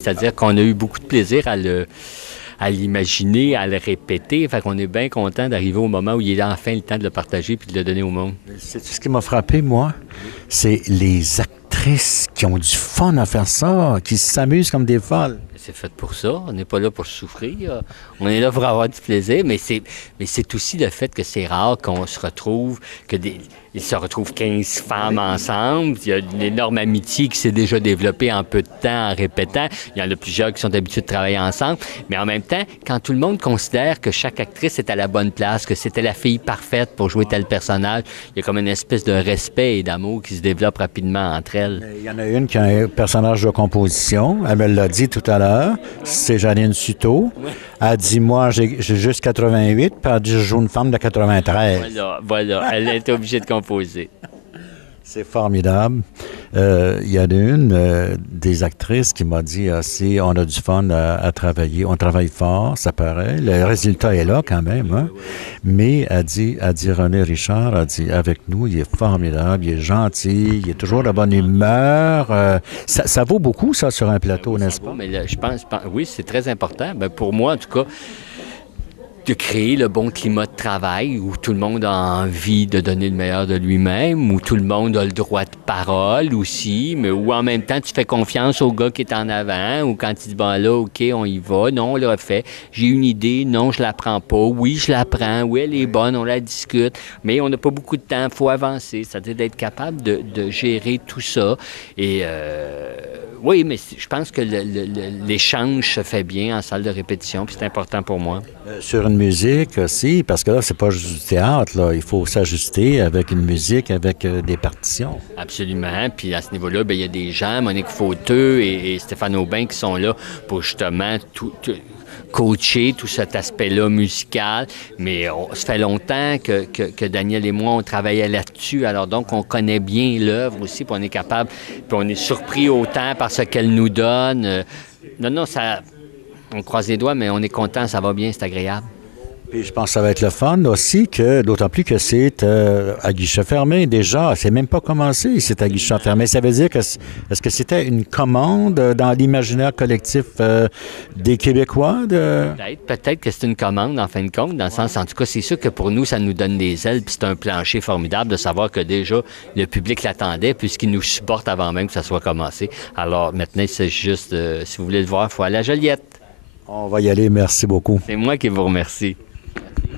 C'est-à-dire qu'on a eu beaucoup de plaisir à l'imaginer, à le répéter. Fait qu'on est bien content d'arriver au moment où il est enfin le temps de le partager puis de le donner au monde. C'est ce qui m'a frappé, moi, c'est les actrices qui ont du fun à faire ça, qui s'amusent comme des folles. C'est fait pour ça. On n'est pas là pour souffrir. On est là pour avoir du plaisir, mais c'est aussi le fait que c'est rare qu'on se retrouve, ils se retrouvent 15 femmes ensemble. Il y a une énorme amitié qui s'est déjà développée en peu de temps en répétant. Il y en a plusieurs qui sont habitués de travailler ensemble. Mais en même temps, quand tout le monde considère que chaque actrice est à la bonne place, que c'était la fille parfaite pour jouer tel personnage, il y a comme une espèce de respect et d'amour qui se développe rapidement entre elles. Il y en a une qui a un personnage de composition. Elle me l'a dit tout à l'heure. C'est Janine Suto. Elle dit, moi, j'ai juste 88, puis elle dit, je joue une femme de 93. Voilà. Elle est obligée de composer. C'est formidable. Il y en a une des actrices qui m'a dit aussi, on a du fun à travailler, on travaille fort, ça paraît. Le résultat est là quand même. Hein? Mais elle dit René Richard, elle dit, avec nous, il est formidable, il est gentil, il est toujours de bonne humeur. Ça vaut beaucoup, ça, sur un plateau, n'est-ce pas? Mais là, je pense, oui, c'est très important. Ben, pour moi, en tout cas, de créer le bon climat de travail où tout le monde a envie de donner le meilleur de lui-même, où tout le monde a le droit de parole aussi, mais où en même temps tu fais confiance au gars qui est en avant, ou quand il dit, bon là, OK, on y va, non, on l'a fait, j'ai une idée, non, je la prends pas, oui, je la prends, oui, elle est bonne, on la discute, mais on n'a pas beaucoup de temps, il faut avancer, c'est-à-dire d'être capable de gérer tout ça. Et oui, mais je pense que l'échange se fait bien en salle de répétition, puis c'est important pour moi. Sur une musique aussi, parce que là, c'est pas juste du théâtre, là. Il faut s'ajuster avec une musique, avec des partitions. Absolument. Puis à ce niveau-là, bien, il y a des gens, Monique Fauteux et Stéphane Aubin, qui sont là pour justement coacher tout cet aspect-là musical. Mais ça fait longtemps que Daniel et moi, on travaillait là-dessus. Alors donc, on connaît bien l'œuvre aussi, puis on est capable, puis on est surpris autant par ce qu'elle nous donne. Non, ça... On croise les doigts, mais on est content, ça va bien, c'est agréable. Puis je pense que ça va être le fun aussi, d'autant plus que c'est à guichet fermé déjà. C'est même pas commencé, c'est à guichet fermé. Ça veut dire est-ce que c'était une commande dans l'imaginaire collectif des Québécois? Peut-être que c'est une commande, en fin de compte, dans le sens, en tout cas, c'est sûr que pour nous, ça nous donne des ailes, puis c'est un plancher formidable de savoir que déjà, le public l'attendait, puisqu'il nous supporte avant même que ça soit commencé. Alors maintenant, c'est juste, si vous voulez le voir, il faut aller à Joliette. On va y aller, merci beaucoup. C'est moi qui vous remercie. Merci.